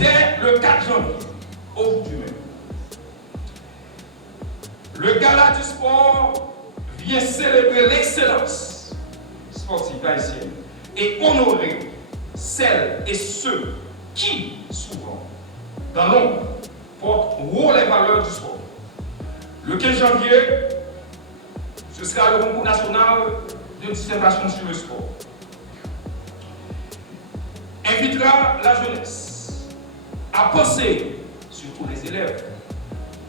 dès le 4 janvier, au bout du même. Le gala du sport vient célébrer l'excellence sportive haïtienne et honorer celles et ceux qui, souvent, dans l'ombre, portent haut les valeurs du sport. Le 15 janvier, ce sera le concours national de dissertation sur le sport. Invitera la jeunesse à penser, surtout les élèves,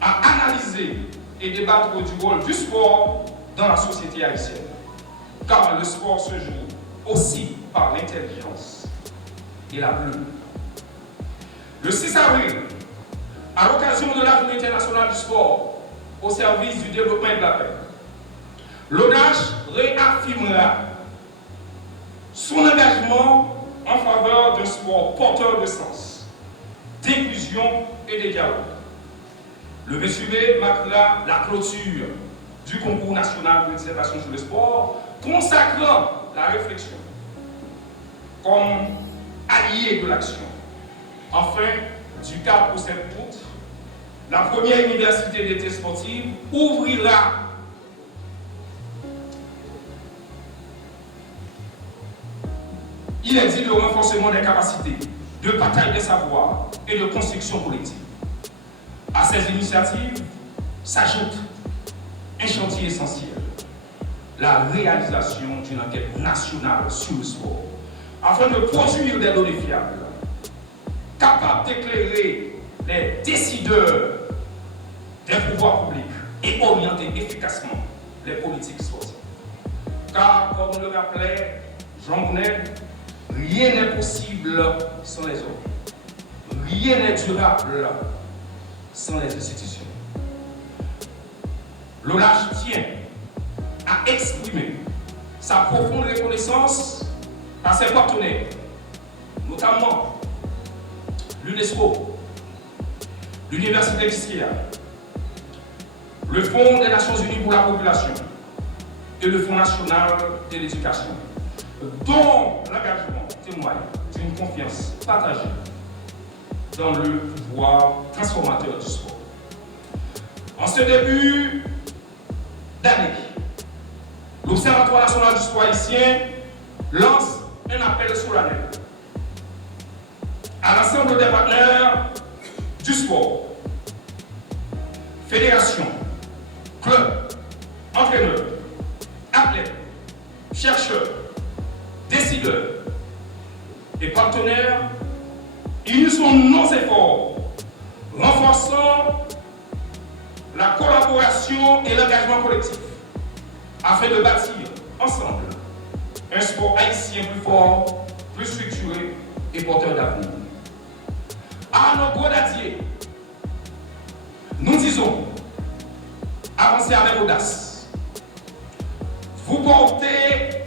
à analyser et débattre du rôle du sport dans la société haïtienne. Car le sport se joue aussi par l'intelligence et la plume. Le 6 avril, à l'occasion de la Journée internationale du sport au service du développement et de la paix, l'ONACH réaffirmera son engagement en faveur d'un sport porteur de sens, d'inclusion et de dialogue. Le 28 mai marquera la clôture du concours national de dissertation sur le sport, consacrant la réflexion comme allié de l'action. Enfin, du 4 au 7 août, la première université d'été sportive ouvrira inédit de renforcement des capacités, de bataille des savoirs et de construction collective. À ces initiatives s'ajoute un chantier essentiel, la réalisation d'une enquête nationale sur le sport, afin de produire des données fiables, capables d'éclairer les décideurs des pouvoirs publics et orienter efficacement les politiques sportives. Car, comme le rappelait Jean Monnet, rien n'est possible sans les hommes. Rien n'est durable sans les institutions. L'ONACH tient à exprimer sa profonde reconnaissance à ses partenaires, notamment l'UNESCO, l'Université d'Ischia, le Fonds des Nations Unies pour la Population et le Fonds national de l'éducation, dont l'engagement témoigne d'une confiance partagée dans le pouvoir transformateur du sport. En ce début d'année, l'Observatoire national du sport haïtien lance un appel solennel à l'ensemble des partenaires du sport, fédérations, clubs, entraîneurs, athlètes, chercheurs, décideurs et partenaires. Unissons nos efforts, renforçant la collaboration et l'engagement collectif afin de bâtir ensemble un sport haïtien plus fort, plus structuré et porteur d'avenir. À nos grenadiers, nous disons, avancez avec audace. Vous portez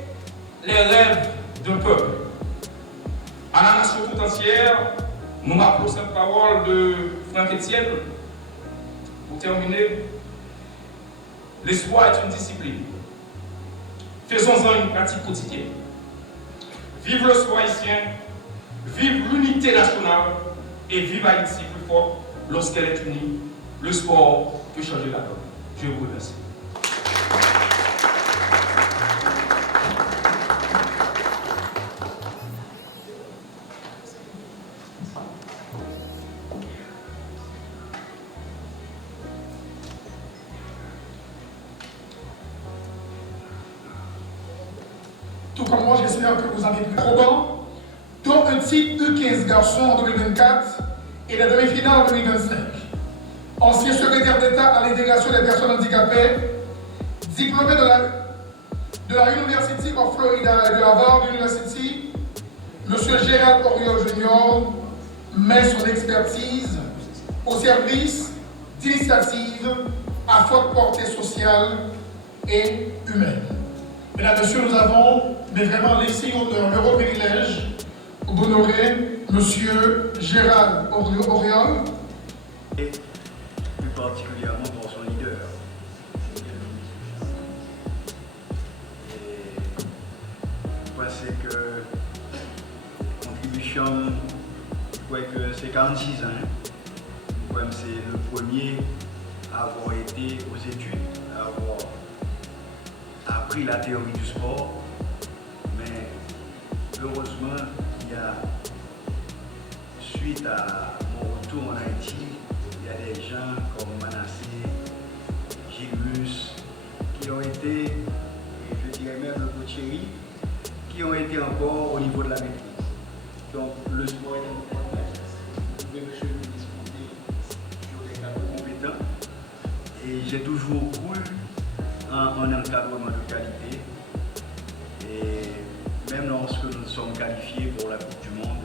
les rêves d'un peuple. À la nation tout entière, nous rappelons cette parole de Franck Etienne. Pour terminer, l'espoir est une discipline. Faisons-en une pratique quotidienne. Vive le sport haïtien, vive l'unité nationale et vive Haïti plus forte lorsqu'elle est unie. Le sport peut changer la donne. Je vous remercie. Tout comme moi, j'espère que vous avez pris probant, dont un titre U15 garçons en 2024 et la demi-finale en 2025. Ancien secrétaire d'État à l'intégration des personnes handicapées, diplômé de la University of Florida et de Harvard University, M. Gérald Oriol Jr. met son expertise au service d'initiatives à forte portée sociale et humaine. Mesdames, Messieurs, nous avons, mais vraiment un heureux privilège d'honorer M. Gérald Oriol. Et plus particulièrement pour son leader. Et je pense que la contribution crois que c'est 46 ans. Hein. Je crois que c'est le premier à avoir été aux études, à avoir appris la théorie du sport. Mais heureusement, il y a, suite à mon retour en Haïti, il y a des gens comme Manassé, Gilmus, qui ont été, et je dirais même le Gauthieri, qui ont été encore au niveau de la maîtrise. Donc le sport est important. Vous pouvez, monsieur le ministre, compter sur des cadres compétents. Et j'ai toujours cru en un encadrement de qualité. Et même lorsque nous sommes qualifiés pour la Coupe du Monde,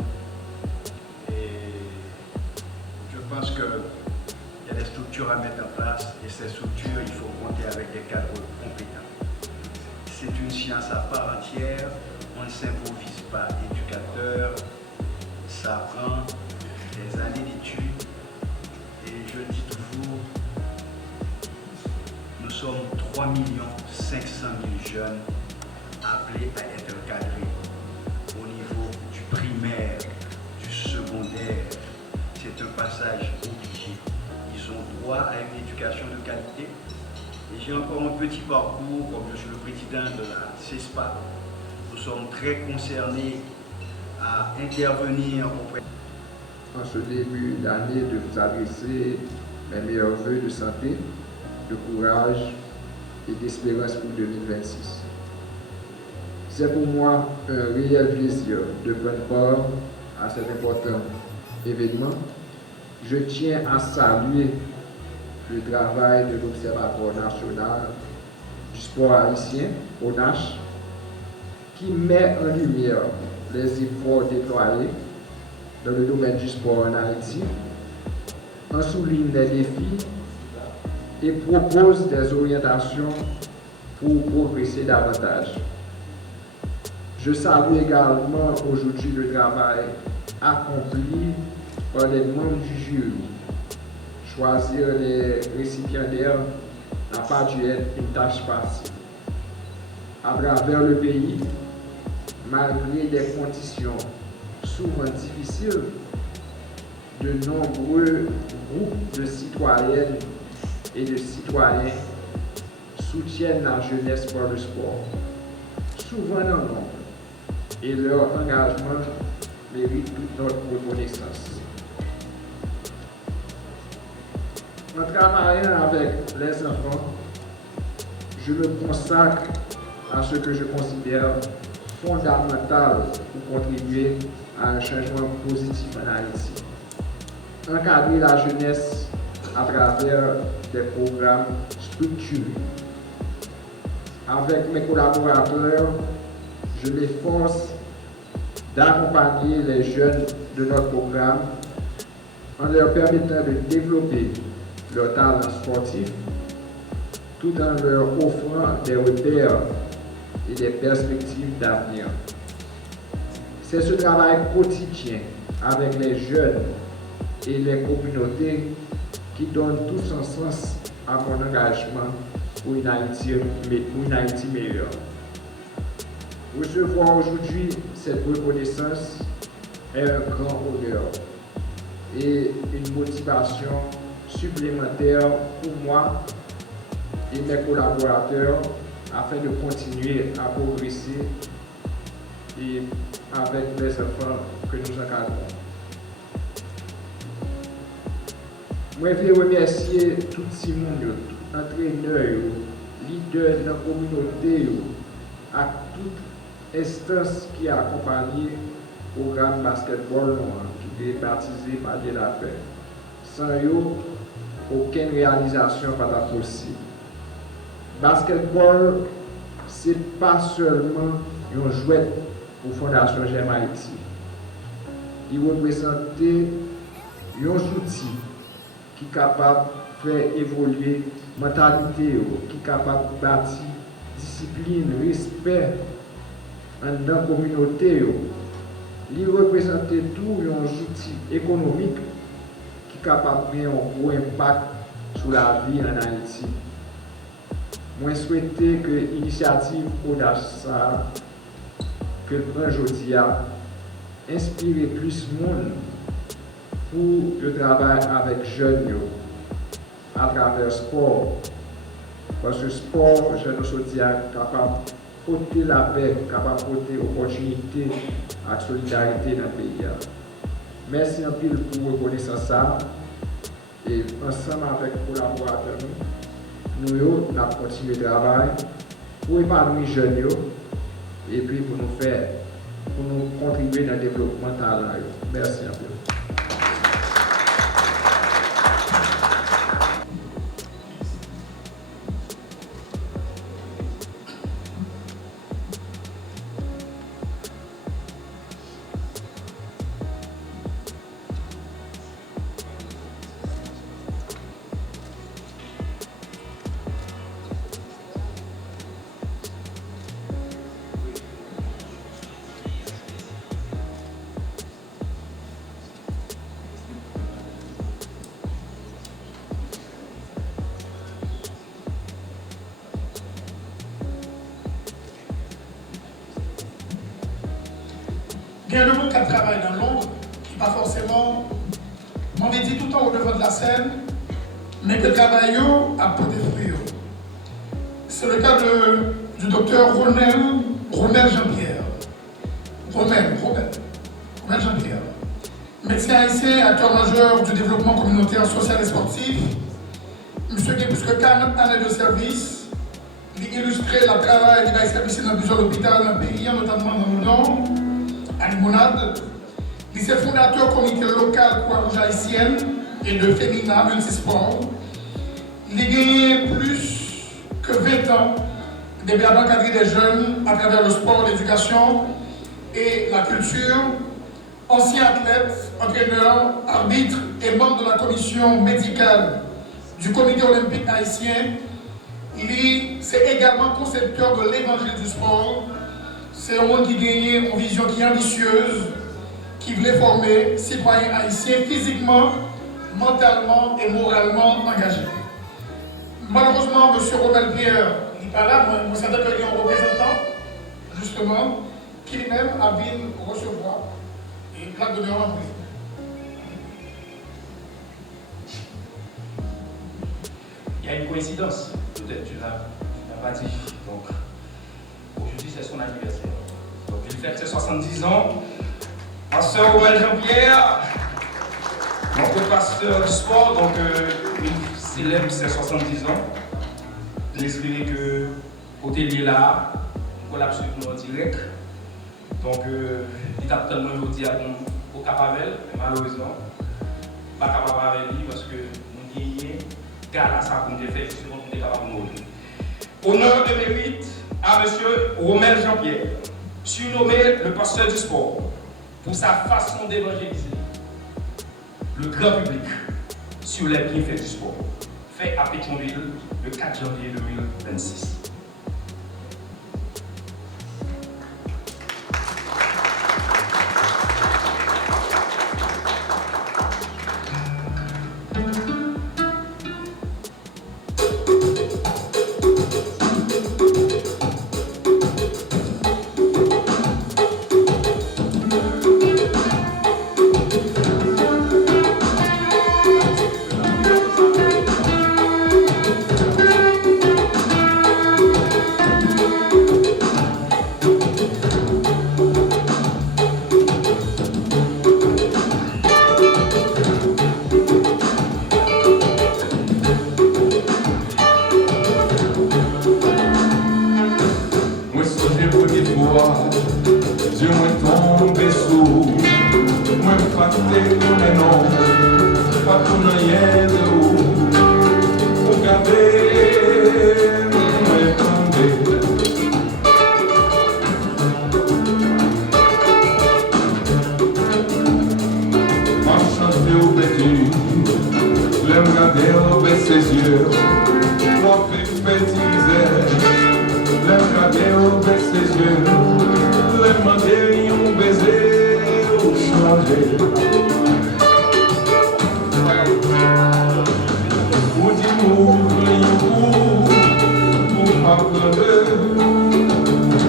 et je pense qu'il y a des structures à mettre en place et ces structures, il faut compter avec des cadres compétents. C'est une science à part entière, on ne s'improvise pas éducateur, ça prend des années d'études et je dis toujours, nous sommes 3 500 000 jeunes appelés à être encadrés au niveau du primaire, du secondaire. C'est un passage obligé. Ils ont droit à une éducation de qualité. Et j'ai encore un petit parcours, comme je suis le président de la CESPA. Nous sommes très concernés à intervenir auprès. En ce début d'année, de vous adresser mes meilleurs vœux de santé, de courage et d'espérance pour 2026. C'est pour moi un réel plaisir de prendre part à cet important événement. Je tiens à saluer le travail de l'Observatoire national du sport haïtien, ONACH, qui met en lumière les efforts déployés dans le domaine du sport en Haïti, en souligne les défis et propose des orientations pour progresser davantage. Je salue également aujourd'hui le travail accompli par les membres du jury. Choisir les récipiendaires n'a pas dû être une tâche facile. À travers le pays, malgré des conditions souvent difficiles, de nombreux groupes de citoyennes et de citoyens soutiennent la jeunesse par le sport, souvent en nombre, et leur engagement mérite toute notre reconnaissance. En travaillant avec les enfants, je me consacre à ce que je considère fondamental pour contribuer à un changement positif en Haïti. Encadrer la jeunesse à travers des programmes structurés. Avec mes collaborateurs, je m'efforce d'accompagner les jeunes de notre programme en leur permettant de développer leur talent sportif tout en leur offrant des repères et des perspectives d'avenir. C'est ce travail quotidien avec les jeunes et les communautés qui donne tout son sens à mon engagement pour une Haïti meilleure. Recevoir aujourd'hui cette reconnaissance est un grand honneur et une motivation supplémentaire pour moi et mes collaborateurs afin de continuer à progresser et avec les enfants que nous encadrons. Je veux remercier tout le monde, entraîneurs, leaders de la communauté, à toute instance qui a accompagné le programme basketball qui est baptisé par de la paix. Sans eux, aucune réalisation n'est pas possible. Basketball, ce n'est pas seulement un jouet pour la Fondation J'aime Haïti. Il représente un outil qui est capable de faire évoluer la mentalité, qui est capable de bâtir discipline, respect dans la communauté. Il représente tout un outil économique qui est capable de faire un gros impact sur la vie en Haïti. Moi, je souhaite que l'initiative Audace que le prend aujourd'hui inspire plus de monde pour le travail avec jeunes à travers le sport. Parce que le sport, je nous suis capable de porter la paix, capable de porter l'opportunité et la solidarité dans le pays. Merci un peu pour reconnaître ça. Et ensemble avec les collaborateurs, nous avons continué le travail pour épanouir les jeunes et puis pour nous contribuer dans le développement de talent. Merci un peu. Il y a le monde qui travaille dans l'ombre, qui pas forcément, m'en dit tout le temps au devant de la scène, mais que le travail a porté fruit. C'est le cas du docteur Romel Jean-Pierre. Romel Jean-Pierre. Médecin haïtien, acteur majeur du développement communautaire, social et sportif. Monsieur qui a plus que 40 années de service. Il illustre le travail qu'il a établi dans plusieurs hôpitaux dans le pays, notamment dans le Nord. À Limonade, il est fondateur comité local Croix-Rouge haïtienne et de Fémina Multisport. Il a gagné plus que 20 ans de bien encadrer des jeunes à travers le sport, l'éducation et la culture. Ancien athlète, entraîneur, arbitre et membre de la commission médicale du comité olympique haïtien, c'est également concepteur de l'évangile du sport. C'est un monde qui gagne une vision qui est ambitieuse, qui voulait former citoyens haïtiens physiquement, mentalement et moralement engagés. Malheureusement, M. Romel Pierre n'est pas là, moi c'est qu'il y a un représentant, justement, qui lui-même a vu recevoir une plaque d'honneur en prix. Il y a une coïncidence, peut-être tu l'as pas dit. Donc, aujourd'hui, c'est son anniversaire. Donc, il fête ses 70 ans. Pasteur Romel Jean-Pierre, notre pasteur du sport, donc il célèbre ses 70 ans. J'espère que côté lié là, on l'a absolument en direct. Donc, il a tellement dit au Capavel, mais malheureusement, pas capable avec lui parce que nous gagnons, car à ça, nous avons fait justement, nous sommes capables de mourir. Honneur de mérite à M. Romel Jean-Pierre, surnommé le pasteur du sport, pour sa façon d'évangéliser le grand public sur les bienfaits du sport, fait à Pétionville le 4 janvier 2026.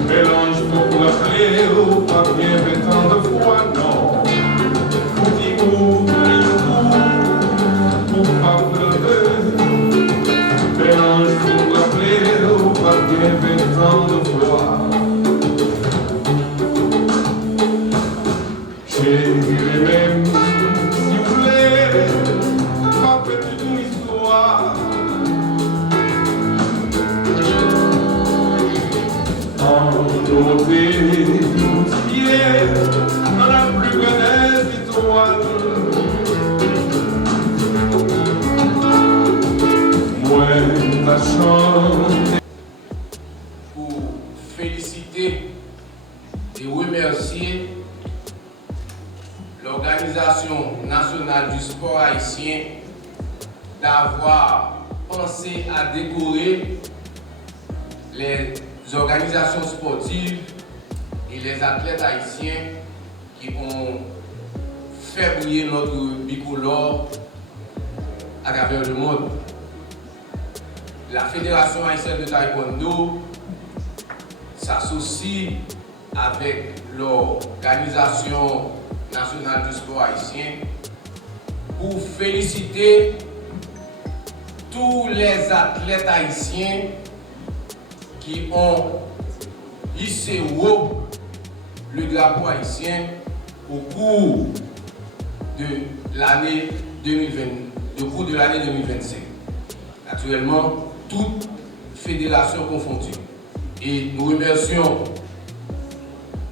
Mélange pour la clé au papier, mais tant de fois non. Faut dire nationale du sport haïtien d'avoir pensé à décorer les organisations sportives et les athlètes haïtiens qui ont fait briller notre bicolore à travers le monde. La Fédération haïtienne de taekwondo s'associe avec l'Organisation nationale du sport haïtien pour féliciter tous les athlètes haïtiens qui ont hissé haut le drapeau haïtien au cours de l'année 2025. Naturellement, toutes fédérations confondues. Et nous remercions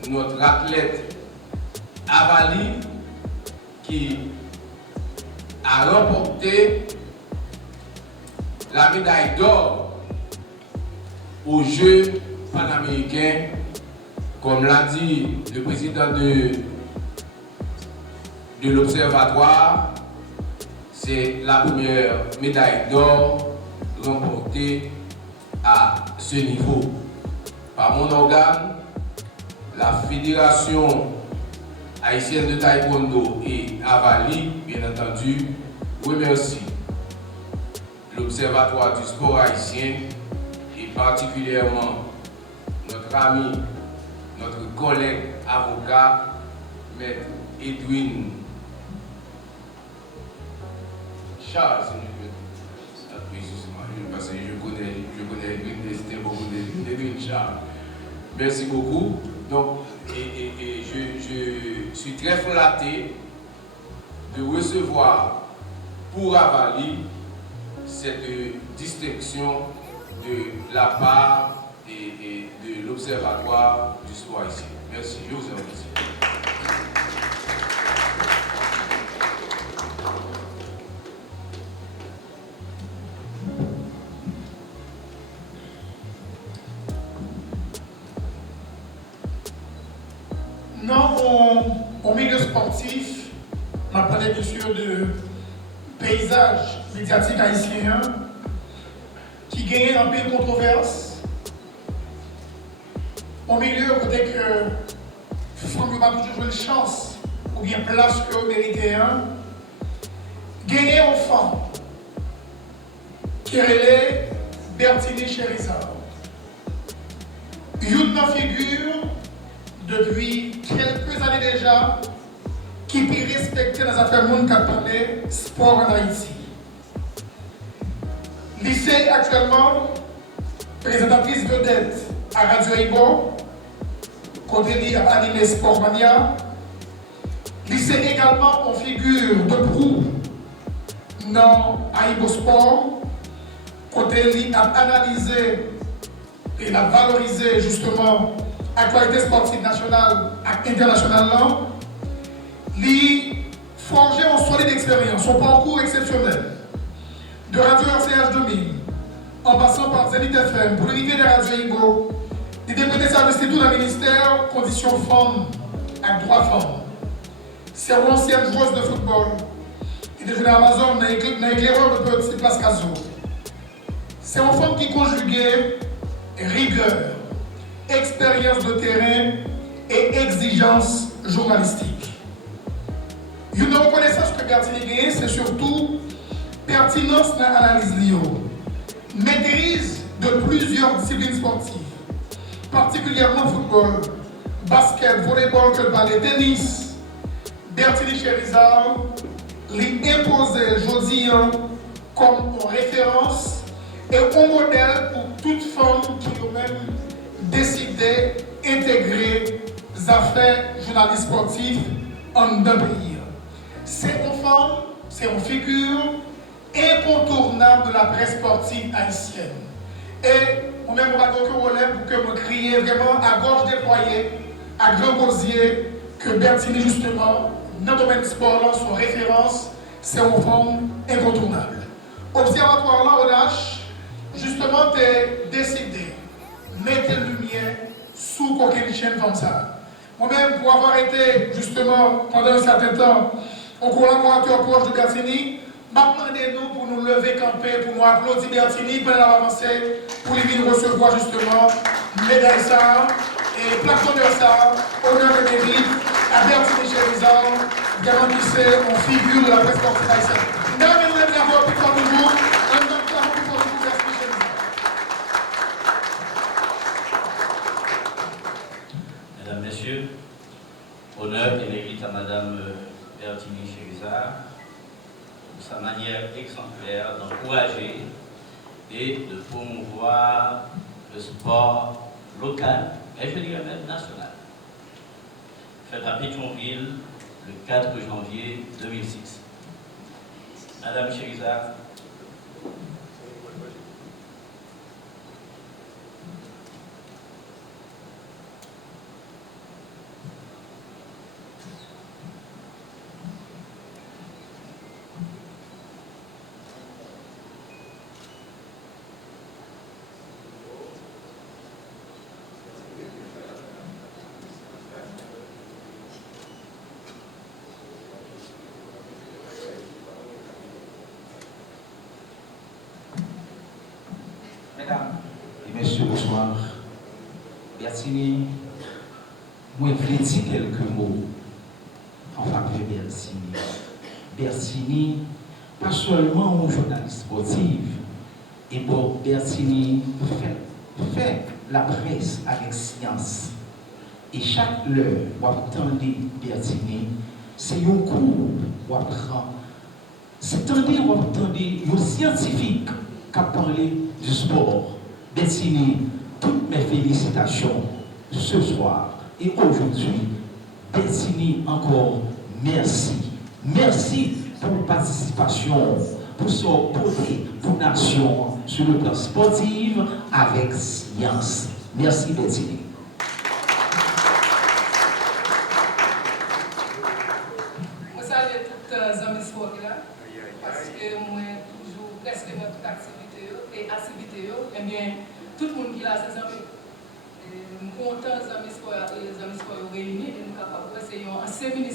notre athlète Avali qui a remporté la médaille d'or aux Jeux panaméricains, comme l'a dit le président de l'Observatoire. C'est la première médaille d'or remportée à ce niveau. Par mon organe, la Fédération haïtienne de taekwondo et Avali, bien entendu, remercie l'Observatoire du sport haïtien et particulièrement notre ami, notre collègue avocat, Maître Edwin Charles, parce que je connais Edwin, beaucoup d'Edwin Charles. Merci beaucoup. Donc, et je suis très flatté de recevoir pour Avali cette distinction de la part de l'Observatoire du sport haïtien. Merci, je vous remercie. Non, au milieu sportif, on parlait bien sûr de paysage médiatique haïtien qui gagne un peu de controverse. Au milieu, peut-être que Franck n'a pas toujours une chance ou bien place que mérité un. Gagner enfant qui est Bertini Chérizard. Une figure depuis quelques années déjà, qui peut respecter les affaires monde qui attendait sport en Haïti. Lycée actuellement, présentatrice vedette à Radio Ibo, côté a animé Sport Mania. Lycée également en figure de proue dans Ibo Sport, côté a analysé et a valorisé justement l'actualité sportive nationale et internationale, lui forger en solide expérience, son parcours exceptionnel, de Radio RCH 2000, en passant par Zenith FM, pour l'unité de Radio Igo, il député service tout dans le ministère, conditions femmes avec droits femmes. C'est une ancienne joueuse de football, qui est devenue Amazon dans l'éclaireur de Petit Place Caso. C'est une femme qui conjuguait rigueur, expérience de terrain et exigence journalistique. Une reconnaissance que Bertini gagne, c'est surtout pertinence dans l'analyse Lio, maîtrise de plusieurs disciplines sportives, particulièrement football, basket, volleyball, que le tennis. Bertini Chérizard l'imposait aujourd'hui comme référence et un modèle pour toute femme qui a même décidé d'intégrer les affaires journalistes sportifs en deux pays. C'est une femme, c'est une figure incontournable de la presse sportive haïtienne. Et moi-même, on va donner un relais pour que me crier vraiment à gorge déployée, à grand gosier, que Bertini, justement, dans le domaine sport, là, son référence, c'est une femme incontournable. Observatoire là, ONH, justement, t'es décidé, mettez lumière sous aucune chaîne comme ça. Moi-même, pour avoir été, justement, pendant un certain temps, un collaborateur proche de Bertini, demandez-nous pour nous lever camper, pour nous applaudir Bertini pendant l'avancée, pour lui venir recevoir justement médaille ça et plaque d'honneur ça, honneur de mérite à Bertini Chérizard, garantissait en figure de la presse sportive haïtienne. Mesdames et messieurs, bravo pour toujours, un bravo pour toujours, Bertini Chérizard. Mesdames, Messieurs, honneur et mérite à Madame Bertini Chérizard pour sa manière exemplaire d'encourager et de promouvoir le sport local, et je dirais même national. Fait à Pétionville le 4 janvier 2006. Madame Chérizard. Mesdames et messieurs, bonsoir. Bertini, moi je voulais dire quelques mots en faveur de Bertini. Bertini, pas seulement un journaliste sportif, et bon, Bertini fait la presse avec science. Et chaque heure, on entend Bertini, c'est un cours qu'on apprend. C'est un scientifique qui a parlé du sport. Bertini, toutes mes félicitations ce soir et aujourd'hui. Bertini, encore merci. Merci pour la participation, pour son côté, pour la nation sur le plan sportif avec science. Merci Bertini. Je salue tous les amis sport là, parce que moi, toujours, presque toute activité, eh bien, tout le monde qui a ses amis. Je suis content les amis sport réunis et nous sommes capables de faire un séminaire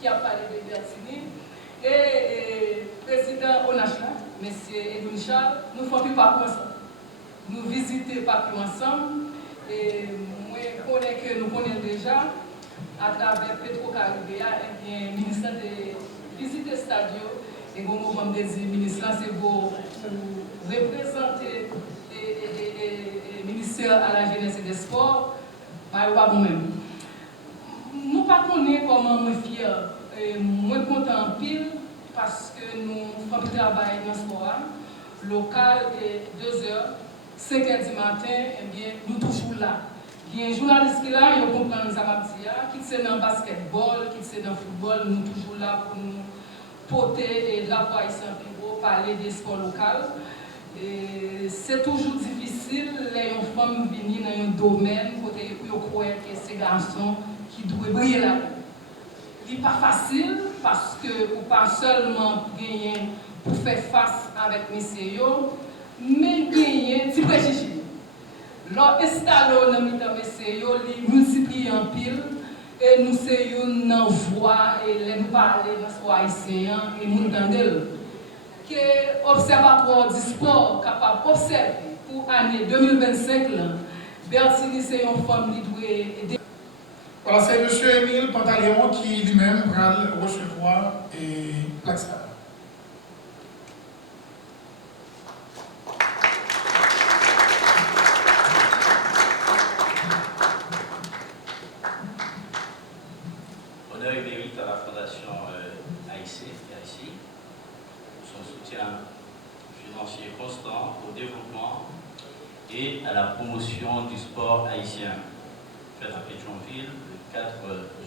qui a parlé de Bertini. Et le président ONACHLA, M. Edouin Charles, nous faisons plus parcours ensemble. Nous visitons parcours ensemble. Et moi, nous connaissons déjà, à travers Petro Caribéa, le ministère de visiter le stade. Et au moment de dire ministre, c'est pour représenter le ministère à la jeunesse et des sports, pas moi-même. Nous ne connaissons pas comment je suis fier, moi content en pile, parce que nous faisons du travail dans le sport local et 2h, 5h du matin, et bien, nous sommes toujours là. Il y a un journaliste qui est là, il comprend Zamabdia, qui est dans le basketball, qui est dans le football, nous sommes toujours là pour nous porter et drapeau haïtien pour parler des sports locaux. C'est toujours difficile, les femmes venir dans un domaine côté où ils croient que ces garçons qui doivent briller là. Ce n'est pas facile parce que vous pas seulement gagner pour faire face avec messieurs, mais gagner des préjugés. Leur installé dans le messieurs, ils multiplient en pile. Et nous sommes dans voix et nous parler dans ce haïtien et nous entendons que l'Observatoire du sport capable d'observer pour l'année 2025, Bertini c'est une femme qui doit aider. Voilà, c'est M. Émile Pantaleon qui lui-même va recevoir et plaque ça. Honneur et mérite à la Fondation AIC, pour son soutien financier constant au développement et à la promotion du sport haïtien. Fait à Pétionville le 4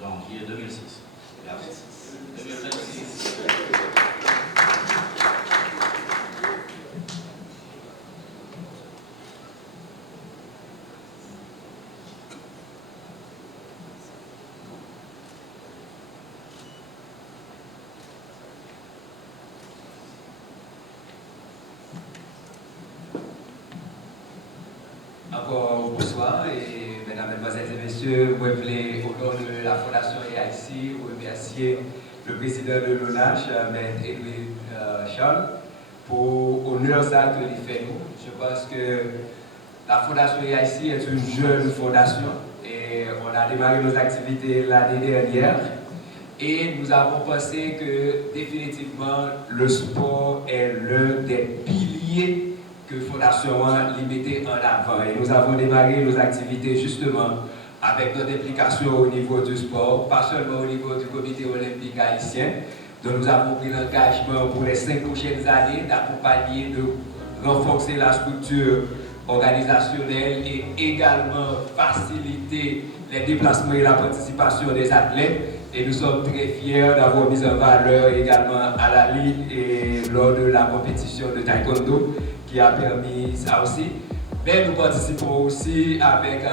janvier 2006. Merci. 2026. Encore bonsoir et mesdames, mesdemoiselles et messieurs, je voulais au nom de la Fondation AIC remercier le président de l'ONACH, M. Edwin Charles, pour honneur ça que il fait nous. Je pense que la Fondation EIC est une jeune fondation et on a démarré nos activités l'année dernière et nous avons pensé que définitivement le sport est l'un des piliers que Fondation l'y mettait en avant. Et nous avons démarré nos activités justement avec notre implication au niveau du sport, pas seulement au niveau du comité olympique haïtien, dont nous avons pris l'engagement pour les 5 prochaines années d'accompagner, de renforcer la structure organisationnelle et également faciliter les déplacements et la participation des athlètes. Et nous sommes très fiers d'avoir mis en valeur également à la Ligue et lors de la compétition de taekwondo qui a permis ça aussi. Mais nous participons aussi avec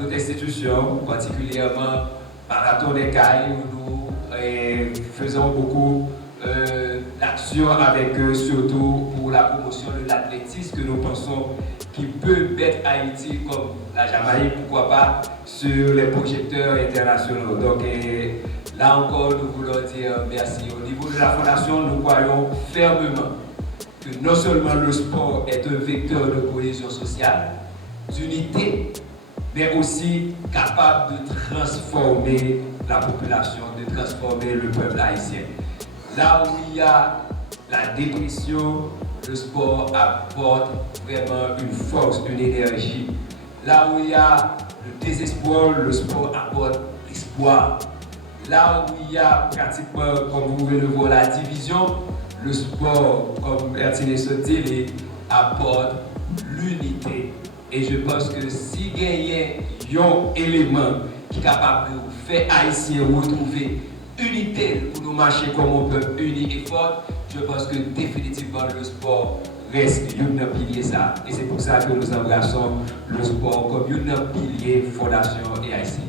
d'autres institutions, particulièrement Marathon des Cailles, où nous faisons beaucoup d'actions avec eux, surtout pour la promotion de l'athlétisme que nous pensons qui peut mettre Haïti comme la Jamaïque, pourquoi pas, sur les projecteurs internationaux. Donc là encore, nous voulons dire merci. Au niveau de la Fondation, nous croyons fermement que non seulement le sport est un vecteur de cohésion sociale, d'unité, mais aussi capable de transformer la population, de transformer le peuple haïtien. Là où il y a la dépression, le sport apporte vraiment une force, une énergie. Là où il y a le désespoir, le sport apporte l'espoir. Là où il y a pratiquement, comme vous pouvez le voir, la division, le sport, comme Bertine Sotil, apporte l'unité. Et je pense que si il y a un élément qui est capable de faire Haïtien retrouver unité pour nous marcher comme un peuple uni et fort, je pense que définitivement le sport reste un pilier ça. Et c'est pour ça que nous embrassons le sport comme un pilier Fondation EIC.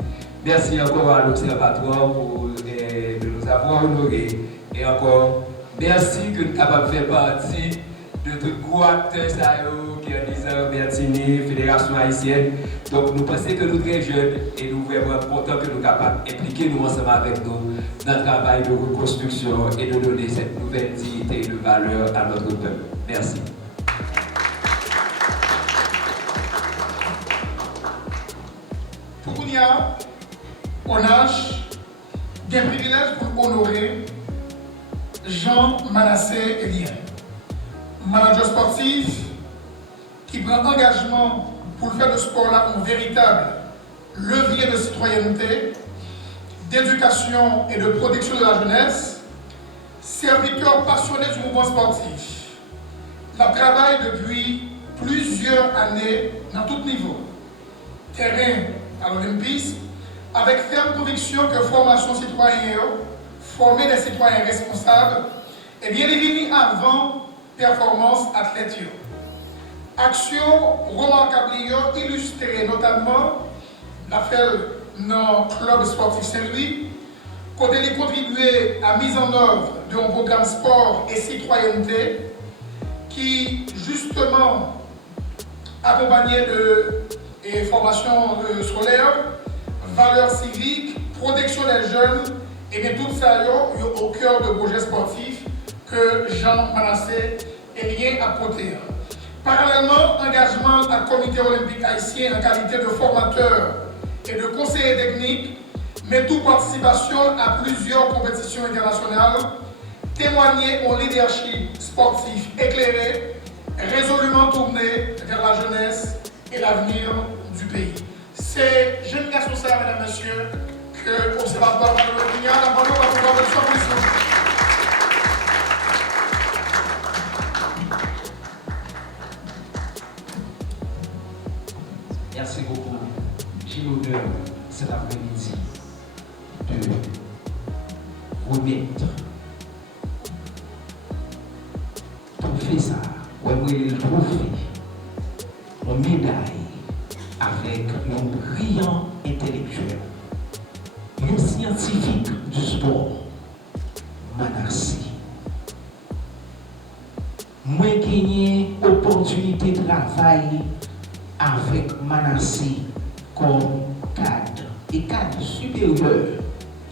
Merci encore à l'Observatoire de nous avoir honorés. Et encore, merci que nous sommes capables de faire partie de tout gros acteurs qui ont Bertini, Fédération haïtienne. Donc nous pensons que nous sommes très jeunes et nous sommes vraiment contents que nous sommes capables d'impliquer nous ensemble avec nous dans le travail de reconstruction et de donner cette nouvelle dignité et de valeur à notre peuple. Merci. Pour nous, on a des privilèges pour honorer Jean Manassé Elien, manager sportif qui prend engagement pour faire de sport-là un véritable levier de citoyenneté, d'éducation et de protection de la jeunesse, serviteur passionné du mouvement sportif. Il travaille depuis plusieurs années dans tout niveau, terrain à l'Olympisme, avec ferme conviction que formation citoyenne, former des citoyens responsables, est bien définie avant performance athlétique. Action remarquable illustrée notamment l'affaire dans le club sportif Saint-Louis, côté les contribuer à la mise en œuvre d'un programme sport et citoyenneté qui justement accompagné de formation scolaire, valeurs civiques, protection des jeunes, et bien tout ça est au cœur de projets sportifs que Jean Manassé Elien a porté. Parallèlement, engagement à comité olympique haïtien en qualité de formateur et de conseiller technique, mais toute participation à plusieurs compétitions internationales, témoigner au leadership sportif éclairé, résolument tourné vers la jeunesse et l'avenir du pays. C'est jeune garçon ça, mesdames et messieurs, que l'Observatoire de l'opinion a parlé à pouvoir de son position. Merci beaucoup. J'ai l'honneur cet après-midi de remettre trophée ça, ou le trophée, une médaille avec un brillant intellectuel, un scientifique du sport, Manassé. Moi j'ai gagné opportunité de travail avec Manassé comme cadre et cadre supérieur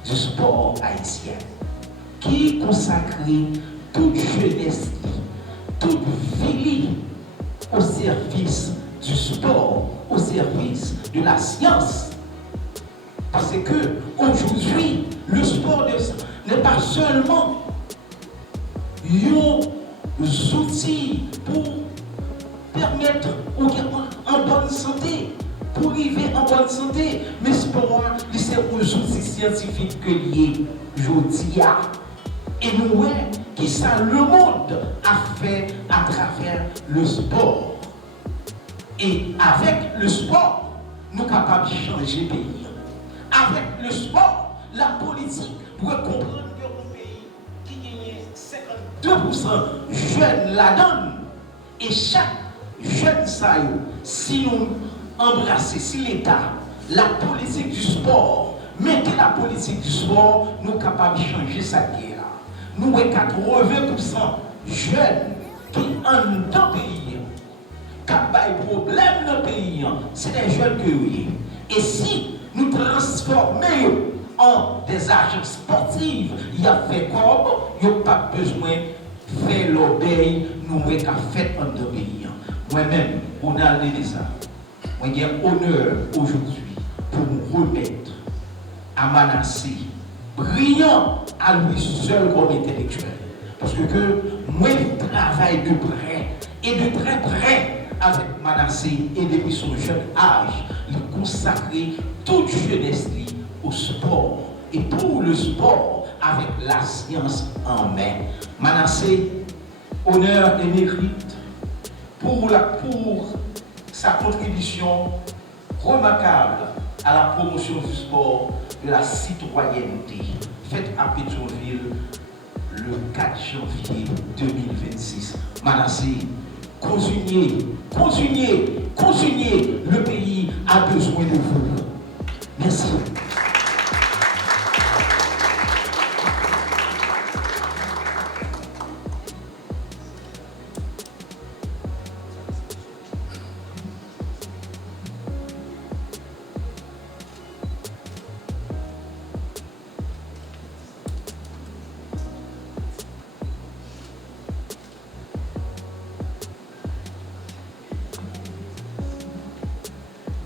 du sport haïtien. qui consacrait toute jeunesse, toute vie au service du sport, au service de la science. Parce que aujourd'hui, le sport n'est pas seulement un outil pour permettre aux gens en bonne santé, pour arriver en bonne santé, mais sport, c'est un outil scientifique que lié aujourd'hui. Et nous, qui ça le monde a fait à travers le sport. Et avec le sport, nous sommes capables de changer le pays. Avec le sport, la politique pourrait comprendre que mon pays qui gagne 52% jeunes la donne. Et chaque jeune si nous embrassons, si l'État, la politique du sport, mettez la politique du sport, nous sommes capables de changer sa guerre. Nous avons 80% jeunes qui ont dans le pays, qui ont des problèmes dans le pays, c'est des jeunes que oui. Et si nous transformons en des agents sportifs, il y a fait comme, il n'y a pas besoin de faire l'obéi, nous avons fait dans le pays. Moi-même, on a allé de ça. Moi, j'ai honneur aujourd'hui pour me remettre à Manassé, brillant à lui seul comme intellectuel. Parce que moi, je travaille de près et de très près avec Manassé et depuis son jeune âge, il consacrait toute jeunesse au sport et pour le sport avec la science en main. Manassé, honneur et mérite pour sa contribution remarquable à la promotion du sport, de la citoyenneté, faite à Pétionville le 4 janvier 2026. Manassé, continuez, le pays a besoin de vous. Merci.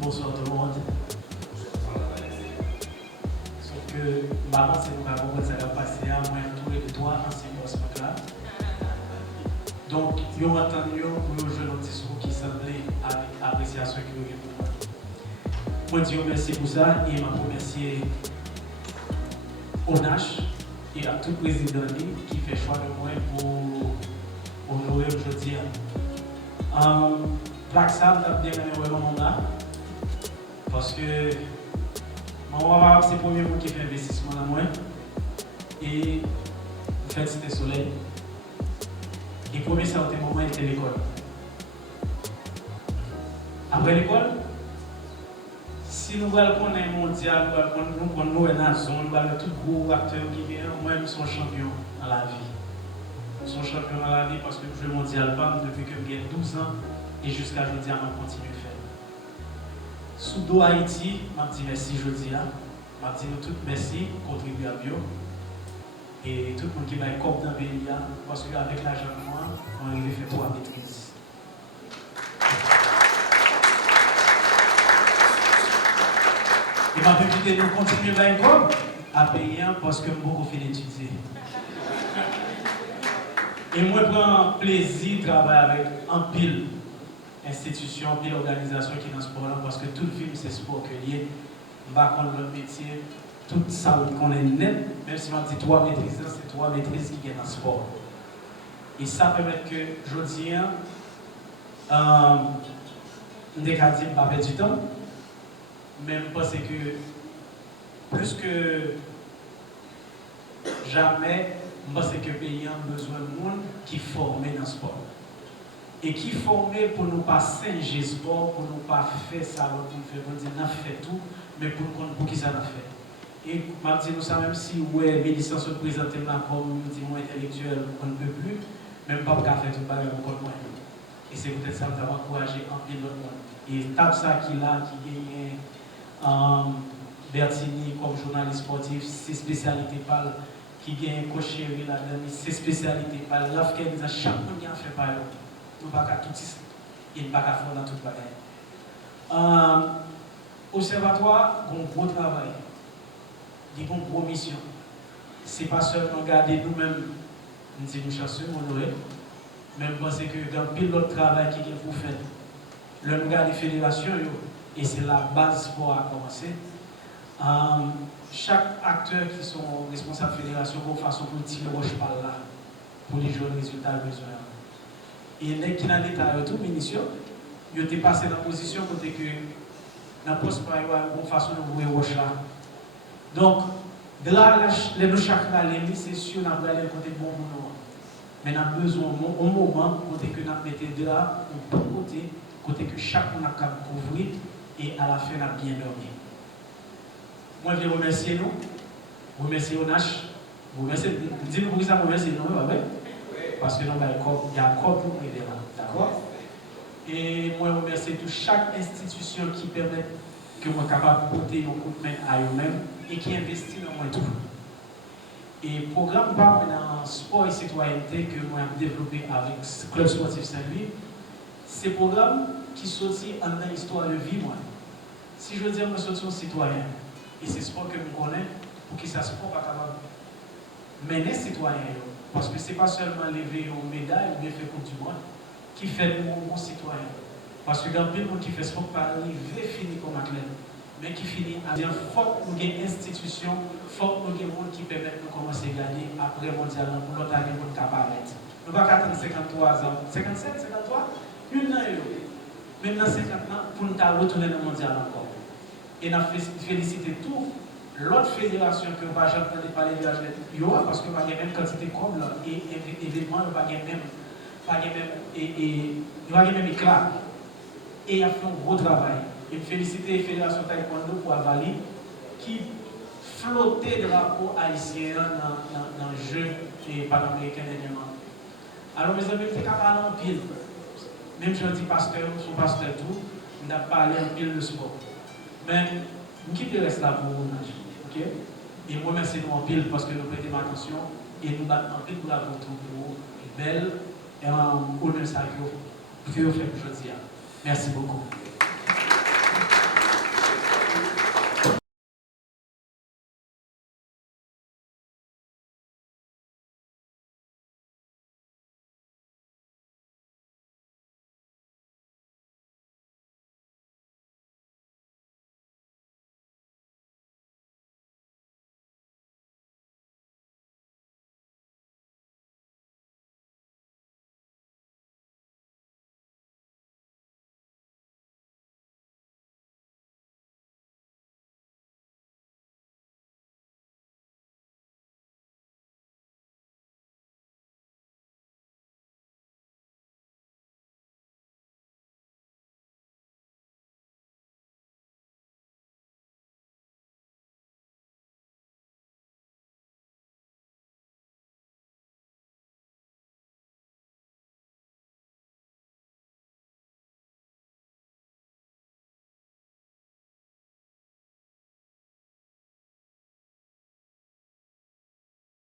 Bonsoir tout le monde. Sauf que maman, c'est nous avons commencé à passer à moins tous les trois enseignants ce moment-là. Donc, ils ont entendu pour le jeune discours qui semblait avec appréciation que vous avez pour moi. Moi, je dis merci pour ça et je remercie ONACH et à tout le président qui fait choix de moi pour honorer aujourd'hui. Plaxam, je bien aimé vraiment là. Parce que maman c'est le premier mot qui fait investissement dans moi. Et en fait, c'était soleil. Et le premier certain moment, était l'école. Après l'école, si nous voulons qu'on ait un mondial, nous allons dans la zone, nous allons tout gros acteurs qui viennent, moi-même, sont champions dans la vie. Ils sont champions dans la vie parce que je joue mondial depuis que j'ai 12 ans et jusqu'à aujourd'hui, je continue de faire. Soudo Haïti, je dis merci jeudi là. Je dis nous tous merci, contribuer à bio. Et tout le monde qui va être comme dans le pays là, parce qu'avec l'argent de moi, on arrive à faire 3 maîtrises. Et ma publicité nous continue à être à payer parce que je beaucoup fait d'étudier. Et moi, je prends plaisir de travailler avec un pile institution, pile organisation qui est dans ce sport là, parce que tout le film c'est sport que lié. Je vais apprendre notre métier, tout ça qu'on est net, même si on dit 3 maîtrises, c'est 3 maîtrises qui sont dans le sport. Et ça permet que je dis, on ne pas perdre du temps, même parce que plus que jamais, je pense que le pays a besoin de monde qui forment dans le sport. Et qui formé pour nous pas singer sport, pour nous pas faire ça, pour nous faire, pour dire, nous fait tout, mais pour qui ça nous fait. Et je dis nous ça, même si ouais, mes licences se présentent comme intellectuel, on ne peut plus, même pas pour faire tout le bagage pour moi. Et c'est peut-être ça qui va encourager un peu l'autre monde. Et tape ça qui là, qui gagne Bertini comme journaliste sportif, ses spécialités parlent, qui gagne coché là-dedans, ses spécialités, par l'offre qu'elle dit, chaque monde qui a fait par eux, nous ne pouvons pas tout ici, et nous ne pouvons pas faire dans tout le bagage. Observatoire, il y a un gros travail, il y a une gros mission. Ce n'est pas seulement garder nous-mêmes, nous disons chanceux, honorés, mais je pense que dans pile d'autres travail qui est pour faire. Le regard des fédérations, et c'est la base pour commencer. Chaque acteur qui sont responsables de la fédération pour façon pour tirer le roche par là, pour les jeunes résultats besoin. Et les qui dans l'état tout ministre, ils ont passé dans la position côté que dans le poste par une façon de voir roche là. Donc, de là, les chaque année, c'est sûr, on a aller côté bon pour nous. Mais on a besoin au moment côté que nous mettons de là, au bon côté que chaque monde a couvrir et à la fin, on a bien dormi. Moi, je veux remercier nous, remercier ONACH, remercier, dis-nous pour ça, remercier nous, parce que nous, il y a un corps pour nous là, d'accord? Et moi, je remercie chaque institution qui permet que moi capable de porter un coup de main à eux-mêmes et qui investit dans moi tout. Et le programme dans sport et citoyenneté que moi j'ai développé avec le Club Sportif Saint-Louis, c'est un programme qui sortit en l'histoire de vie. Moi. Si je veux dire, je suis un citoyen, et c'est sport que je connais, pour que ça sport pas capable de mener citoyen. Parce que ce n'est pas seulement lever une médaille ou bien faire Coupe du Monde qui fait de mon citoyen. Parce que dans le monde qui fait sport, pas arriver fini comme athlète, mais qui finit à dire faut que nous ayons une institution, faut que nous ayons un monde qui permet de commencer à gagner après le mondial pour l'autre année pour nous apparaître. Nous ne pouvons pas attendre 53 ans, 57, 53, une an. Même dans 50 ans, pour nous retourner dans le mondial encore. Et nous félicitons tous l'autre fédération que nous ne pouvons pas parler de l'athlète, parce que nous avons la même quantité de com et évidemment, nous n'avons pas le même éclat. Et il a fait un gros travail. Et féliciter la Fédération Taekwondo pour Avali qui flottait le drapeau haïtien dans le jeu et panaméricain dernièrement. Alors mes amis, je parlé en pile. Même si je dis pasteur, son pasteur tout, on a parlé en pile de sport. Mais je quitte le reste là pour vous. Ok? Et moi, merci nous en pile parce que nous prêtons attention et nous battons en pile pour la votre pour belle et en honneur ça que vous faites aujourd'hui. Merci beaucoup.